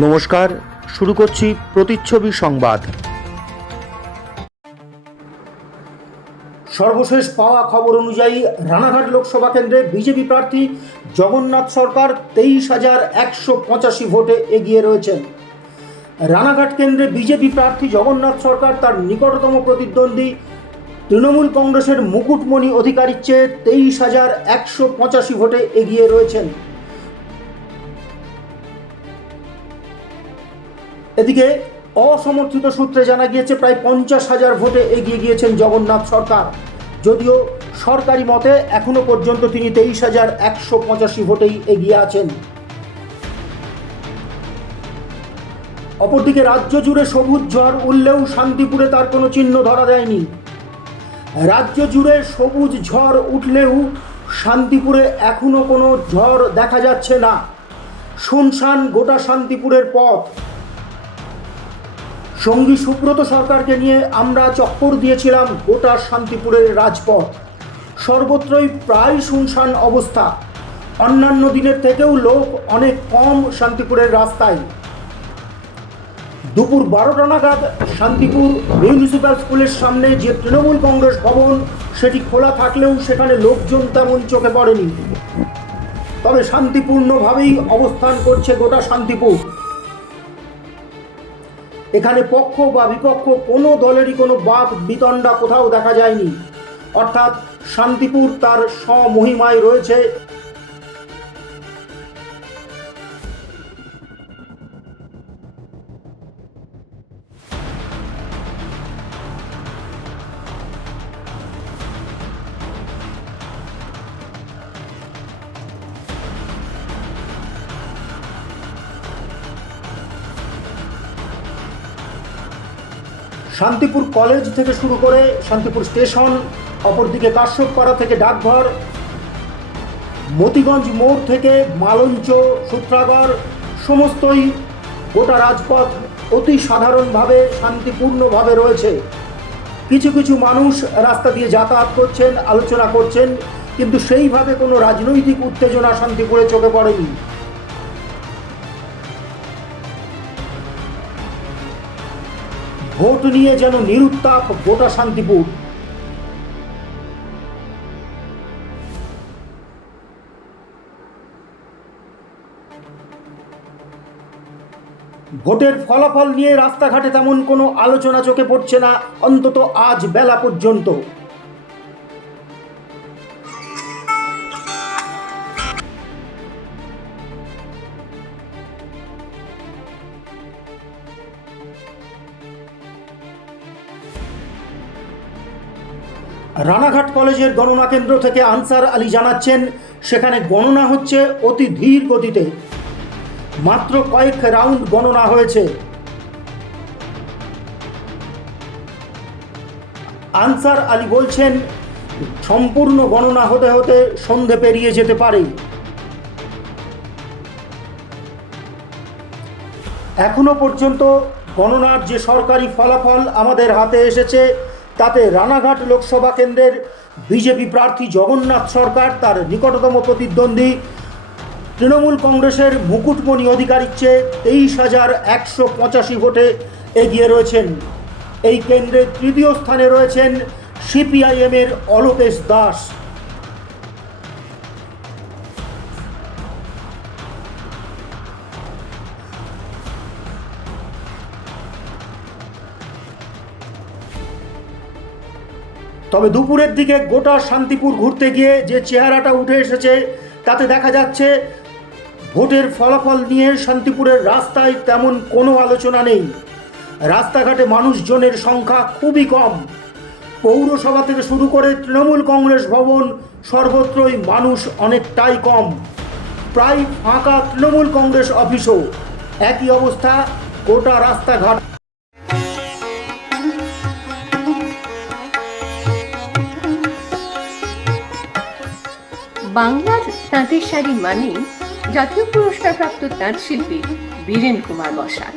নমস্কার, শুরু করছি প্রতিচ্ছবি সংবাদ। সর্বশেষ পাওয়া খবর অনুযায়ী রানাঘাট লোকসভা কেন্দ্রে বিজেপি প্রার্থী জগন্নাথ সরকার তেইশ হাজার একশো পঁচাশি ভোটে এগিয়ে রয়েছেন। রানাঘাট কেন্দ্রে বিজেপি প্রার্থী জগন্নাথ সরকার তার নিকটতম প্রতিদ্বন্দ্বী তৃণমূল কংগ্রেসের মুকুটমণি অধিকারীর চেয়ে তেইশ হাজার একশো পঁচাশি ভোটে এগিয়ে রয়েছেন। এদিকে অসমর্থিত সূত্রে জানা গিয়েছে, প্রায় পঞ্চাশ হাজার ভোটে এগিয়ে গিয়েছেন জগন্নাথ সরকার। যদিও সরকারি মতে এখনও পর্যন্ত তিনি তেইশ হাজার একশো পঁচাশি ভোটেই এগিয়ে আছেন। অপরদিকে রাজ্য জুড়ে সবুজ ঝড় উঠলেও শান্তিপুরে তার কোনো চিহ্ন ধরা দেয়নি। রাজ্য জুড়ে সবুজ ঝড় উঠলেও শান্তিপুরে এখনও কোনো ঝড় দেখা যাচ্ছে না। শুনশান গোটা শান্তিপুরের পথ। সঙ্গী সুব্রত সরকারকে নিয়ে আমরা চক্কর দিয়েছিলাম গোটা শান্তিপুরের রাজপথ। সর্বত্রই প্রায় শুনশান অবস্থা। অন্যান্য দিনের থেকেও লোক অনেক কম শান্তিপুরের রাস্তায়। দুপুর বারোটা নাগাদ শান্তিপুর মিউনিসিপ্যাল স্কুলের সামনে যে তৃণমূল কংগ্রেস ভবন, সেটি খোলা থাকলেও সেখানে লোকজন তেমন চোখে পড়েনি। তবে শান্তিপূর্ণভাবেই অবস্থান করছে গোটা শান্তিপুর। এখানে পক্ষ বা বিপক্ষ কোনো দলেরই কোনো বাদ বিতণ্ডা কোথাও দেখা যায়নি। অর্থাৎ শান্তিপুর তার স্বমহিমায় রয়েছে। শান্তিপুর কলেজ থেকে শুরু করে শান্তিপুর স্টেশন, অপরদিকে কাশ্যপপাড়া থেকে ডাকঘর, মতিগঞ্জ মোড় থেকে মালঞ্চ, সূত্রাগড়, সমস্তই গোটা রাজপথ অতি সাধারণভাবে শান্তিপূর্ণভাবে রয়েছে। কিছু কিছু মানুষ রাস্তা দিয়ে যাতায়াত করছেন, আলোচনা করছেন, কিন্তু সেইভাবে কোনো রাজনৈতিক উত্তেজনা শান্তিপুরে চোখে পড়েনি। ভোট নিয়ে যেন নিরুত্তাপ গোটা শান্তিপুর। ভোটের ফলাফল নিয়ে রাস্তাঘাটে তেমন কোনো আলোচনা চোখে পড়ছে না, অন্তত আজ বেলা পর্যন্ত। রানাঘাট কলেজের গণনা কেন্দ্র থেকে আনসার আলী জানাচ্ছেন, সেখানে গণনা হচ্ছে অতি ধীর গতিতে। মাত্র কয়েক রাউন্ড গণনা হয়েছে। আনসার আলী বলছেন, সম্পূর্ণ গণনা হতে হতে সন্ধে পেরিয়ে যেতে পারে। এখনও পর্যন্ত গণনার যে সরকারি ফলাফল আমাদের হাতে এসেছে তাতে রানাঘাট লোকসভা কেন্দ্রের বিজেপি প্রার্থী জগন্নাথ সরকার, তার নিকটতম প্রতিদ্বন্দ্বী তৃণমূল কংগ্রেসের মুকুটমণি অধিকারীর চেয়ে তেইশ হাজার একশো পঁচাশি ভোটে এগিয়ে রয়েছেন। এই কেন্দ্রে তৃতীয় স্থানে রয়েছেন সিপিআইএমের অলোকেশ দাস। তবে দুপুরের দিকে গোটা শান্তিপুর ঘুরতে গিয়ে যে চেহারাটা উঠে এসেছে, তাতে দেখা যাচ্ছে ভোটের ফলাফল নিয়ে শান্তিপুরের রাস্তায় তেমন কোনো আলোচনা নেই। রাস্তাঘাটে মানুষজনের সংখ্যা খুবই কম। পৌরসভা থেকে শুরু করে তৃণমূল কংগ্রেস ভবন সর্বত্রই মানুষ অনেকটাই কম। প্রায় ফাঁকা তৃণমূল কংগ্রেস অফিসও। একই অবস্থা, গোটা রাস্তাঘাট বাংলার তাঁতের শাড়ি মানেই জাতীয় পুরস্কারপ্রাপ্ত তাঁত শিল্পী বীরেন কুমার বসাক।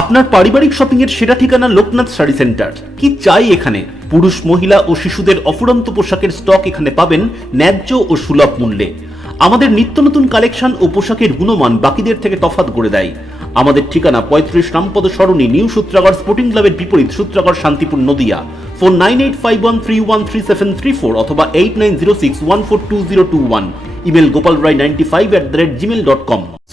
আপনার পারিবারিক শপিং এর সেরা ঠিকানা লোকনাথ শাড়ি সেন্টার। কি চাই এখানে? পুরুষ, মহিলা ও শিশুদের অফুরন্ত পোশাকের স্টক এখানে পাবেন ন্যায্য ও সুলভ মূল্যে। আমাদের নিত্য নতুন কালেকশন ও পোশাকের গুণমান বাকিদের থেকে তফাৎ করে দেয়। আমাদের ঠিকানা পঁয়ত্রিশ রামপদ সরণি, নিউ সূত্রাগড় স্পোর্টিং ক্লাবের বিপরীত Sutragarh Shantipur Nadia. Phone nine eight five one three one three seven three four অথবা eight nine zero six one four two zero two one. Email Gopal Roy ninety five at the rate gmail dot com.